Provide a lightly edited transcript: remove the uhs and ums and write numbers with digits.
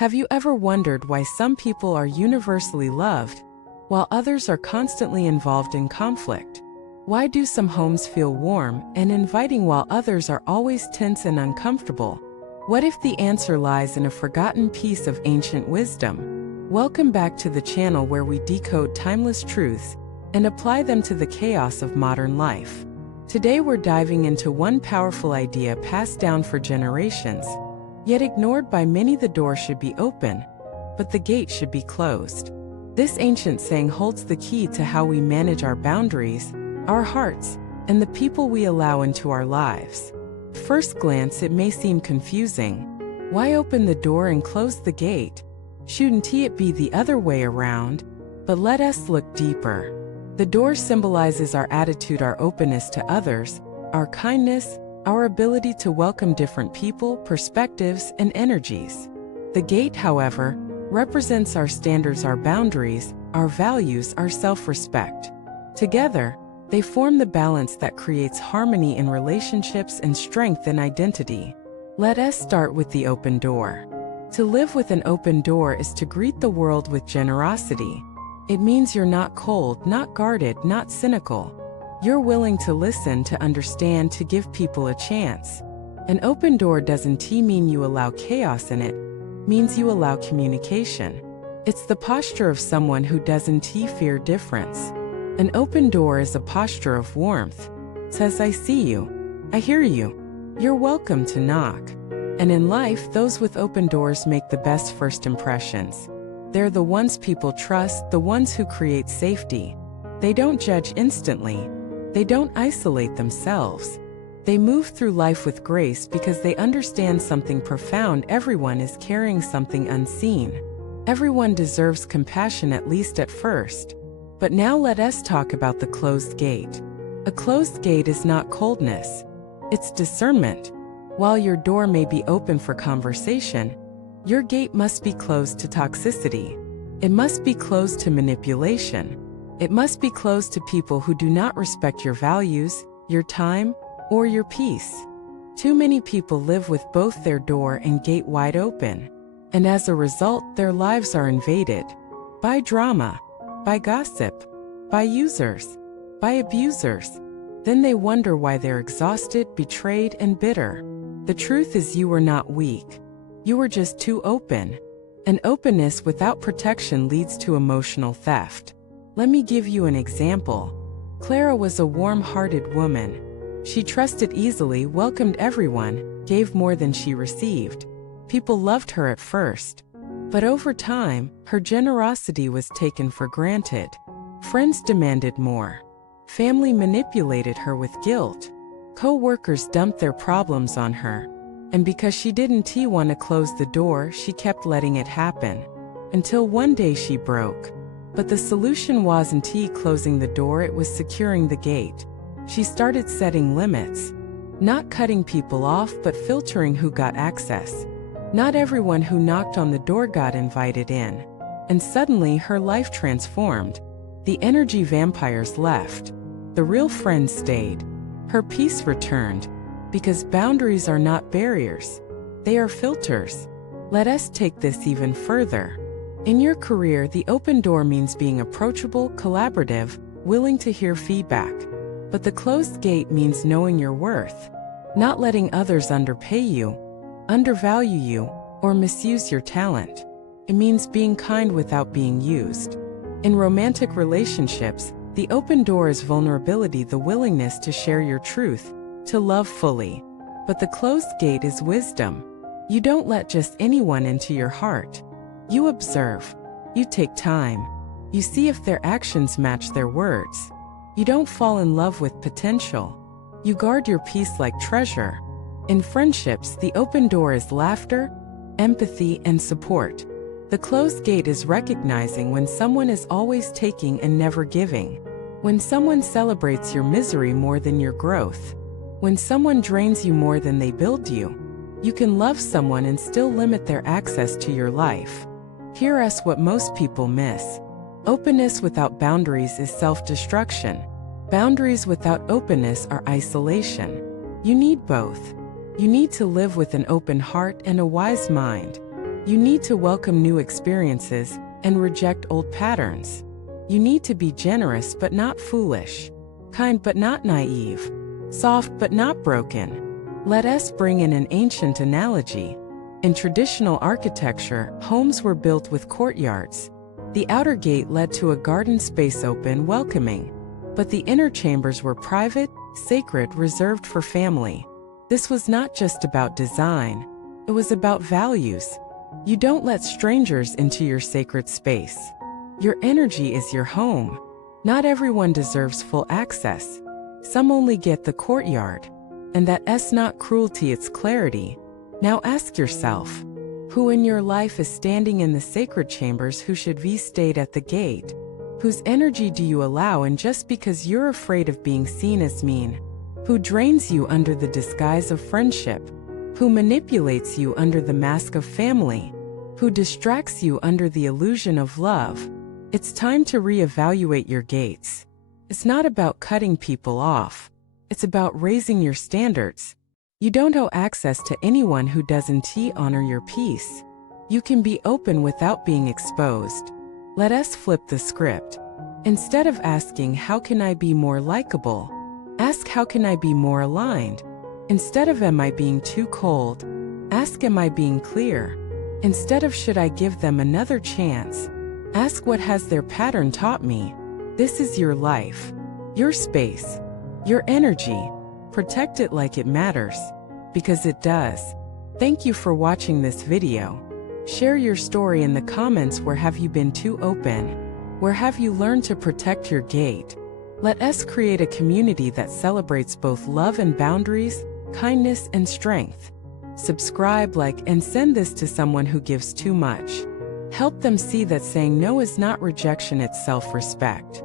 Have you ever wondered why some people are universally loved, while others are constantly involved in conflict? Why do some homes feel warm and inviting while others are always tense and uncomfortable? What if the answer lies in a forgotten piece of ancient wisdom? Welcome back to the channel where we decode timeless truths and apply them to the chaos of modern life. Today we're diving into one powerful idea passed down for generations, yet ignored by many. The door should be open, but the gate should be closed. This ancient saying holds the key to how we manage our boundaries, our hearts, and the people we allow into our lives. At first glance, it may seem confusing. Why open the door and close the gate? Shouldn't it be the other way around? But let us look deeper. The door symbolizes our attitude, our openness to others, our kindness, our ability to welcome different people, perspectives, and energies. The gate, however, represents our standards, our boundaries, our values, our self-respect. Together, they form the balance that creates harmony in relationships and strength in identity. Let us start with the open door. To live with an open door is to greet the world with generosity. It means you're not cold, not guarded, not cynical. You're willing to listen, to understand, to give people a chance. An open door doesn't mean you allow chaos in it, means you allow communication. It's the posture of someone who doesn't fear difference. An open door is a posture of warmth. It says, I see you, I hear you, you're welcome to knock. And in life, those with open doors make the best first impressions. They're the ones people trust, the ones who create safety. They don't judge instantly. They don't isolate themselves. They move through life with grace because they understand something profound. Everyone is carrying something unseen. Everyone deserves compassion, at least at first. But now let us talk about the closed gate. A closed gate is not coldness. It's discernment. While your door may be open for conversation, your gate must be closed to toxicity. It must be closed to manipulation. It must be closed to people who do not respect your values, your time, or your peace. Too many people live with both their door and gate wide open. And as a result, their lives are invaded by drama, by gossip, by users, by abusers. Then they wonder why they're exhausted, betrayed, and bitter. The truth is, you were not weak. You were just too open. And openness without protection leads to emotional theft. Let me give you an example. Clara was a warm-hearted woman. She trusted easily, welcomed everyone, gave more than she received. People loved her at first. But over time, her generosity was taken for granted. Friends demanded more. Family manipulated her with guilt. Co-workers dumped their problems on her. And because she didn't want to close the door, she kept letting it happen. Until one day she broke. But the solution wasn't closing the door, it was securing the gate. She started setting limits. Not cutting people off, but filtering who got access. Not everyone who knocked on the door got invited in. And suddenly her life transformed. The energy vampires left. The real friends stayed. Her peace returned. Because boundaries are not barriers. They are filters. Let us take this even further. In your career, the open door means being approachable, collaborative, willing to hear feedback. But the closed gate means knowing your worth. Not letting others underpay you, undervalue you, or misuse your talent. It means being kind without being used. In romantic relationships, the open door is vulnerability, the willingness to share your truth, to love fully. But the closed gate is wisdom. You don't let just anyone into your heart. You observe. You take time. You see if their actions match their words. You don't fall in love with potential. You guard your peace like treasure. In friendships, the open door is laughter, empathy, and support. The closed gate is recognizing when someone is always taking and never giving. When someone celebrates your misery more than your growth. When someone drains you more than they build you. You can love someone and still limit their access to your life. Hear us: what most people miss. Openness without boundaries is self-destruction. Boundaries without openness are isolation. You need both. You need to live with an open heart and a wise mind. You need to welcome new experiences and reject old patterns. You need to be generous but not foolish, kind but not naive, soft but not broken. Let us bring in an ancient analogy. In traditional architecture, homes were built with courtyards. The outer gate led to a garden space open, welcoming. But the inner chambers were private, sacred, reserved for family. This was not just about design, it was about values. You don't let strangers into your sacred space. Your energy is your home. Not everyone deserves full access. Some only get the courtyard. And that's not cruelty, it's clarity. Now ask yourself, who in your life is standing in the sacred chambers who should be stayed at the gate? Whose energy do you allow in just because you're afraid of being seen as mean? Who drains you under the disguise of friendship? Who manipulates you under the mask of family? Who distracts you under the illusion of love? It's time to reevaluate your gates. It's not about cutting people off. It's about raising your standards. You don't owe access to anyone who doesn't honor your peace. You can be open without being exposed. Let us flip the script. Instead of asking, how can I be more likable? Ask, how can I be more aligned? Instead of, am I being too cold? Ask, am I being clear? Instead of, should I give them another chance? Ask, what has their pattern taught me? This is your life, your space, your energy. Protect it like it matters, because it does. Thank you for watching this video. Share your story in the comments. Where have you been too open? Where have you learned to protect your gate? Let us create a community that celebrates both love and boundaries, kindness and strength. Subscribe, like, and send this to someone who gives too much. Help them see that saying no is not rejection, it's self-respect.